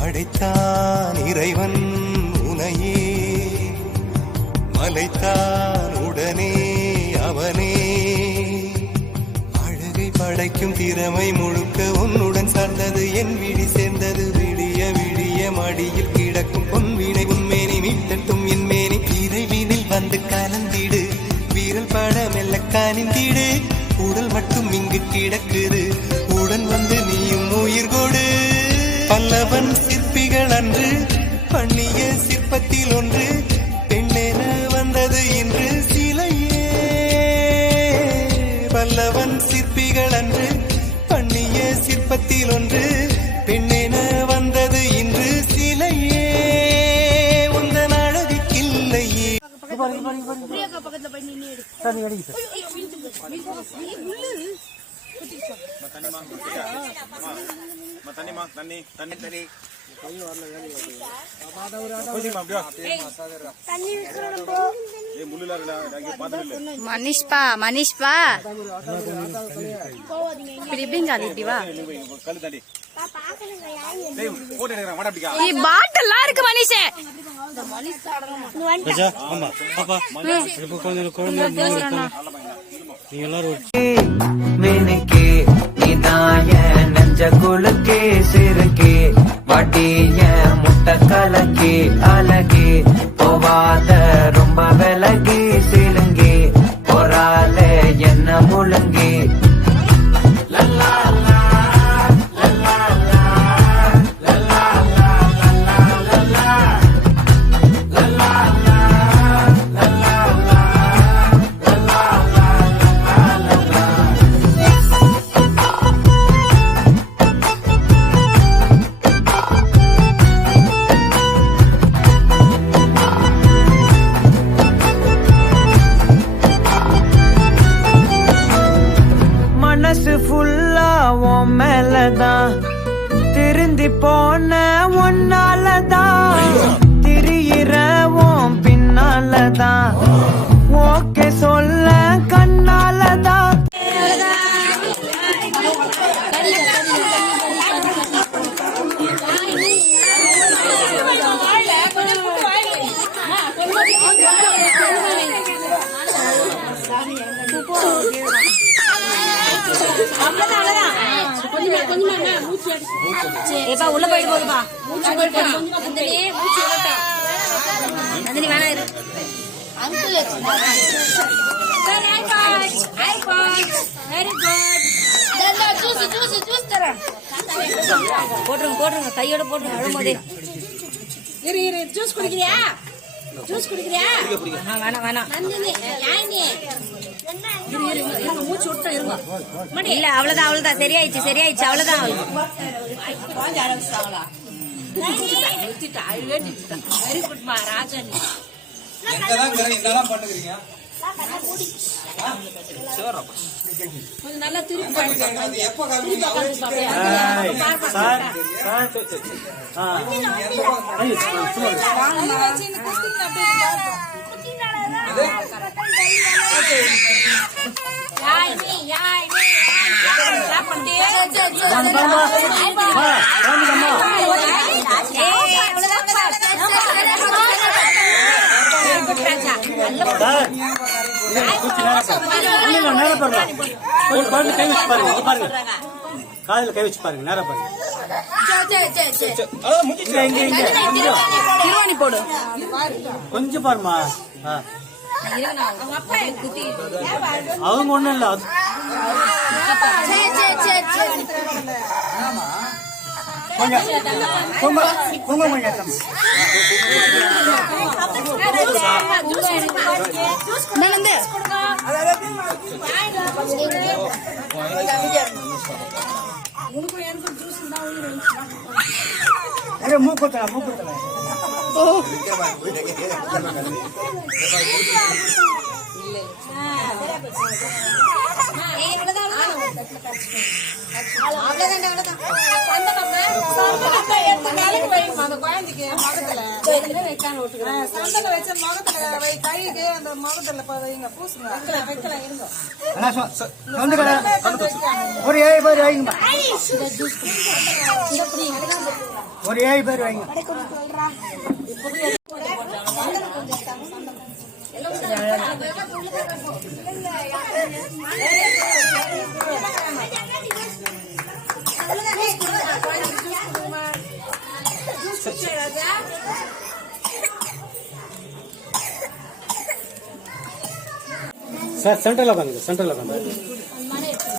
படைத்தான் இறைவன் உனையே, மலைத்தான் உடனே அவனே. அழகை படைக்கும் திறமை முழுக்க உன்னுடன் சார்ந்தது, என் விழி சேர்ந்தது. விடிய விடிய மடியில் கிடக்கும் பொன்வினை உன்மேனி மீட்டட்டும் என் மேனி. இறைவினில் வந்து கலந்திடு, வீரல் பட மெல்ல காணிந்திடு. உடல் மட்டும் இங்கு கிடக்குது, உடன் வந்து நீயும் உயிர் கொடு. பல்லவன் சிற்பிகள் அன்று பண்ணிய சிற்பத்தில் ஒன்று, பெண்ணென வந்தது இன்று சிலையே. பல்லவன் சிற்பிகள் அன்று பண்ணிய சிற்பத்தில் ஒன்று, பெண்ணென வந்தது இன்று சிலையே. உந்தன் அழகுக்கில்லையே. மனிஷ்பா மனிஷ்பா இப்படி வா. பாட்டெல்லாம் இருக்கு மனிஷே. நெஞ்ச குலுக்கே சிறுக்கே வட்டிய முட்டை கலக்கே அழகே போவாத ரொம்ப விலகி சிலுங்கே பொறால என்ன முழுங்கே. மனசு ஃபுல்லா உன் மேலதான், திருந்தி போன ஒன்னாலதான், திரியிற உன் பின்னாலதான், ஓகே சொல்ல கண்ணாலதான். உள்ள போயிட்டு போதுப்பா. மூச்சு நந்தினி வேணா இரு. போட்டுருங்க கையோட போட்டுருங்க. அழும்போதே இரு. ஜூஸ் குடிக்கிறியா? வேணாம். மூச்சு விட்டு இருங்க. இல்ல அவ்வளவுதான் சரியாயிடுச்சு அவ்வளவுதான். வெரி குட்மா ராஜன். நல்லா திருப்பி காதல கை வச்சு பாருங்க, நேரம் பாருங்க. போடு கொஞ்சம் பாருமா. அவங்க ஒண்ணும் இல்ல. மூக்குத்தல அவ்வளவுதான் தலைக்கு வைமா அந்த குழந்தைக்கு முகத்துல சந்தனம் வச்ச முகத்துல வை கைக்கு அந்த முகத்துல வைங்க பூசுங்க வைக்கலாம் இருங்க ஒரு 7 பேர் வைங்க ஒரு 7 பேர் வைங்க சார் சென்டர்ல உட்காந்துங்க சென்டர்ல உட்காந்து